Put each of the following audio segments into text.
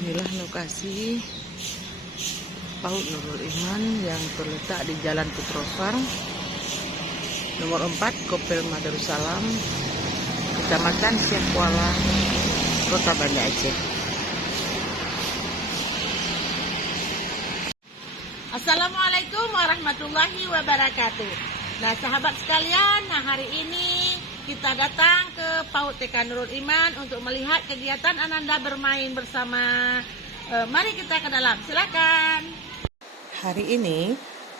Inilah lokasi PAUD Nurul Iman yang terletak di Jalan Putrofar nomor 4 Kopel Madarussalam, Kecamatan Siakuala, Kota Banda Aceh. Assalamualaikum warahmatullahi wabarakatuh. Nah, sahabat sekalian, hari ini kita datang ke PAUD TK Nurul Iman untuk melihat kegiatan Ananda bermain bersama. Mari kita ke dalam, silakan. Hari ini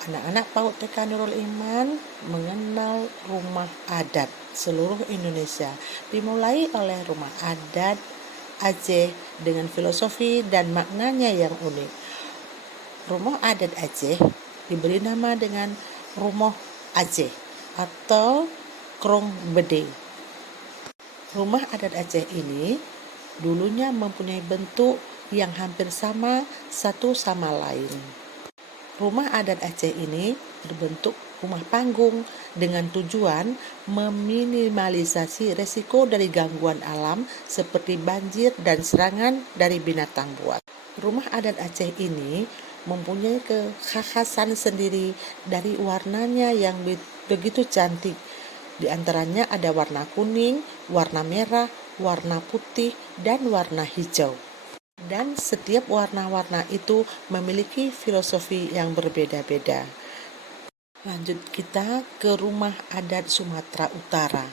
anak-anak PAUD TK Nurul Iman mengenal rumah adat seluruh Indonesia, dimulai oleh rumah adat Aceh dengan filosofi dan maknanya yang unik. Rumah adat Aceh diberi nama dengan Rumah Aceh atau Krong Bede. Rumah adat Aceh ini dulunya mempunyai bentuk yang hampir sama satu sama lain. Rumah adat Aceh ini berbentuk rumah panggung dengan tujuan meminimalisasi resiko dari gangguan alam seperti banjir dan serangan dari binatang buas. Rumah adat Aceh ini mempunyai kekhasan sendiri dari warnanya yang begitu cantik. Di antaranya ada warna kuning, warna merah, warna putih, dan warna hijau. Dan setiap warna-warna itu memiliki filosofi yang berbeda-beda. Lanjut kita ke rumah adat Sumatera Utara.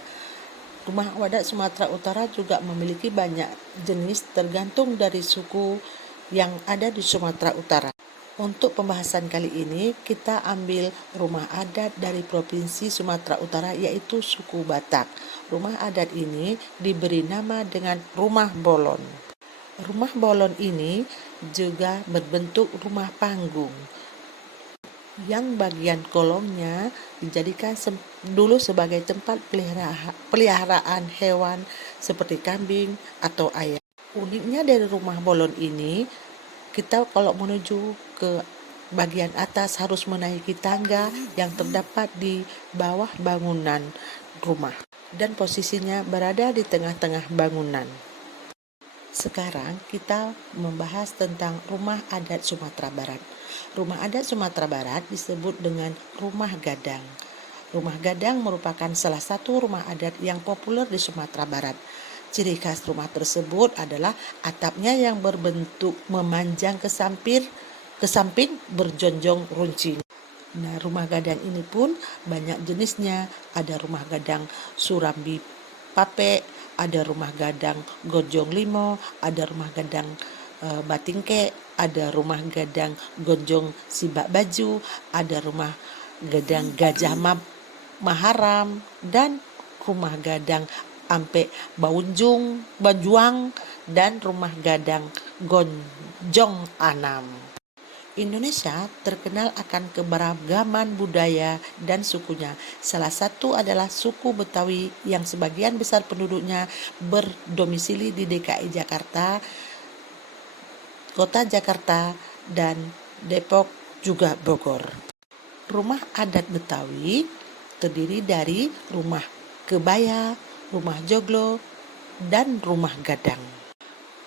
Rumah adat Sumatera Utara juga memiliki banyak jenis tergantung dari suku yang ada di Sumatera Utara. Untuk pembahasan kali ini kita ambil rumah adat dari Provinsi Sumatera Utara yaitu suku Batak. Rumah adat ini diberi nama dengan Rumah Bolon. Rumah Bolon ini juga berbentuk rumah panggung yang bagian kolongnya dijadikan dulu sebagai tempat peliharaan hewan seperti kambing atau ayam. Uniknya dari rumah bolon ini, kita kalau menuju ke bagian atas harus menaiki tangga yang terdapat di bawah bangunan rumah dan posisinya berada di tengah-tengah bangunan. Sekarang kita membahas tentang rumah adat Sumatera Barat. Rumah adat Sumatera Barat disebut dengan rumah gadang. Rumah gadang merupakan salah satu rumah adat yang populer di Sumatera Barat. Ciri khas rumah tersebut adalah atapnya yang berbentuk memanjang ke samping berjonjong runcing. Nah, rumah gadang ini pun banyak jenisnya. Ada rumah gadang Surambi Pape, ada rumah gadang Gonjong Limo, ada rumah gadang Batingke, ada rumah gadang Gonjong Sibak Baju, ada rumah gadang Gajah Maharam, dan rumah gadang Ampe Bajuang, dan rumah gadang Gonjong Anam. Indonesia terkenal akan keberagaman budaya dan sukunya. Salah satu adalah suku Betawi yang sebagian besar penduduknya berdomisili di DKI Jakarta, Kota Jakarta, dan Depok juga Bogor. Rumah adat Betawi terdiri dari rumah kebaya, rumah joglo, dan rumah gadang.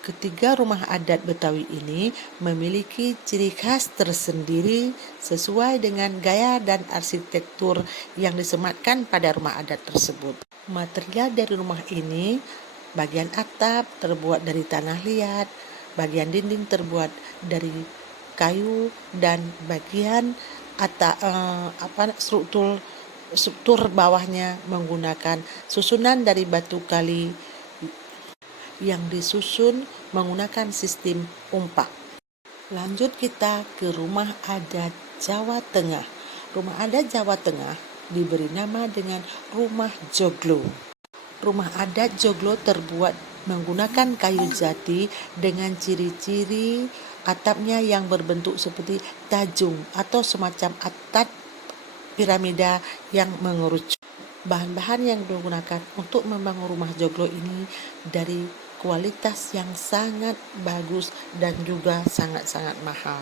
Ketiga rumah adat Betawi ini memiliki ciri khas tersendiri sesuai dengan gaya dan arsitektur yang disematkan pada rumah adat tersebut. Material dari rumah ini, bagian atap terbuat dari tanah liat, bagian dinding terbuat dari kayu, dan bagian struktur bawahnya menggunakan susunan dari batu kali yang disusun menggunakan sistem umpak. Lanjut kita ke rumah adat Jawa Tengah. Rumah adat Jawa Tengah diberi nama dengan rumah joglo. Rumah adat joglo terbuat menggunakan kayu jati dengan ciri-ciri atapnya yang berbentuk seperti tajung atau semacam atap piramida yang mengerucut. Bahan-bahan yang digunakan untuk membangun rumah joglo ini dari kualitas yang sangat bagus dan juga sangat-sangat mahal.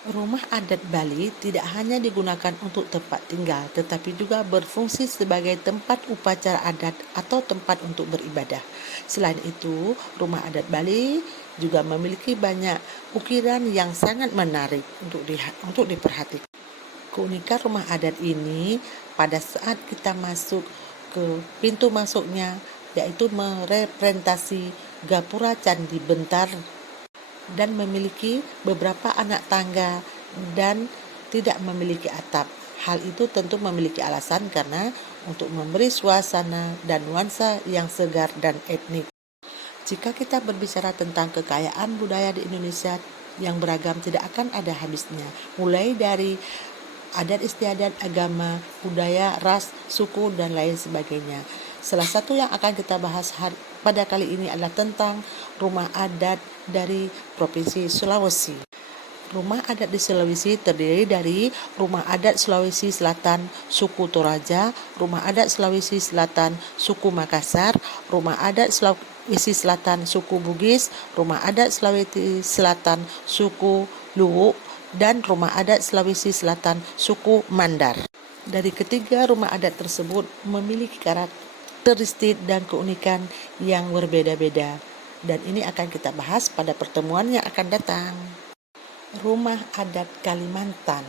Rumah adat Bali tidak hanya digunakan untuk tempat tinggal, tetapi juga berfungsi sebagai tempat upacara adat atau tempat untuk beribadah. Selain itu, rumah adat Bali juga memiliki banyak ukiran yang sangat menarik untuk diperhatikan. Keunikan rumah adat ini pada saat kita masuk ke pintu masuknya, yaitu merepresentasi gapura Candi Bentar dan memiliki beberapa anak tangga dan tidak memiliki atap. Hal itu tentu memiliki alasan karena untuk memberi suasana dan nuansa yang segar dan etnik. Jika kita berbicara tentang kekayaan budaya di Indonesia yang beragam tidak akan ada habisnya. Mulai dari adat istiadat, agama, budaya, ras, suku, dan lain sebagainya. Salah satu yang akan kita bahas pada kali ini adalah tentang rumah adat dari Provinsi Sulawesi. Rumah adat di Sulawesi terdiri dari rumah adat Sulawesi Selatan suku Toraja, rumah adat Sulawesi Selatan suku Makassar, rumah adat Sulawesi Selatan suku Bugis, rumah adat Sulawesi Selatan suku Luwu, dan rumah adat Sulawesi Selatan suku Mandar. Dari ketiga rumah adat tersebut memiliki karakteristik dan keunikan yang berbeda-beda. Dan ini akan kita bahas pada pertemuan yang akan datang. Rumah adat Kalimantan.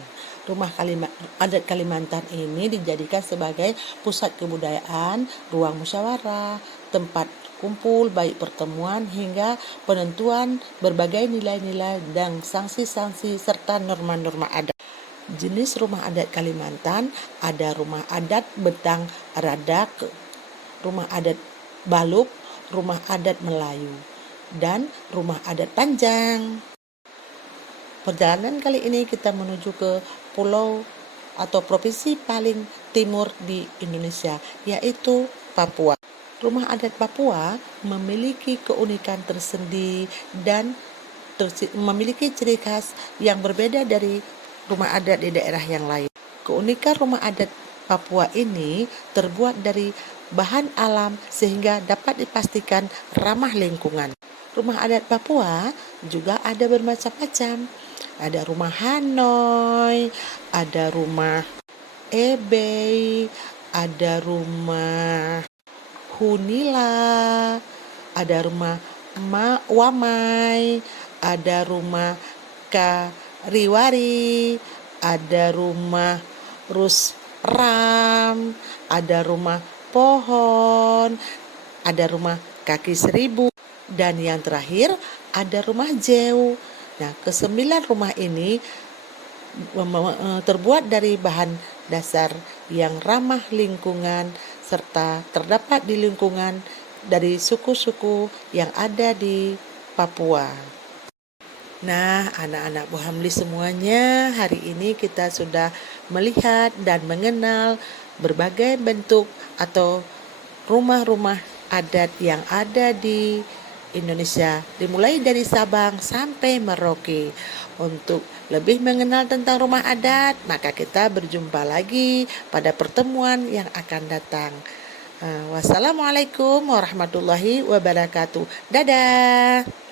Adat Kalimantan ini dijadikan sebagai pusat kebudayaan, ruang musyawarah, tempat kumpul baik pertemuan hingga penentuan berbagai nilai-nilai dan sanksi-sanksi serta norma-norma adat. Jenis rumah adat Kalimantan ada rumah adat Betang Radak, rumah adat Baluk, rumah adat Melayu, dan rumah adat Panjang. Perjalanan kali ini kita menuju ke pulau atau provinsi paling timur di Indonesia, yaitu Papua. Rumah adat Papua memiliki keunikan tersendiri dan memiliki ciri khas yang berbeda dari rumah adat di daerah yang lain. Keunikan rumah adat Papua ini terbuat dari bahan alam sehingga dapat dipastikan ramah lingkungan. Rumah adat Papua juga ada bermacam-macam. Ada rumah Hanoi, ada rumah Ebei, ada rumah Hunila, ada rumah Wamai, ada rumah Kariwari, ada rumah Rusram, ada rumah Pohon, ada rumah Kaki Seribu, dan yang terakhir ada rumah Jeu. Nah, kesembilan rumah ini terbuat dari bahan dasar yang ramah lingkungan serta terdapat di lingkungan dari suku-suku yang ada di Papua. Nah, anak-anak Bu Hamli semuanya, hari ini kita sudah melihat dan mengenal berbagai bentuk atau rumah-rumah adat yang ada di Indonesia, dimulai dari Sabang sampai Merauke. Untuk lebih mengenal tentang rumah adat, maka kita berjumpa lagi pada pertemuan yang akan datang. Wassalamualaikum warahmatullahi wabarakatuh. Dadah.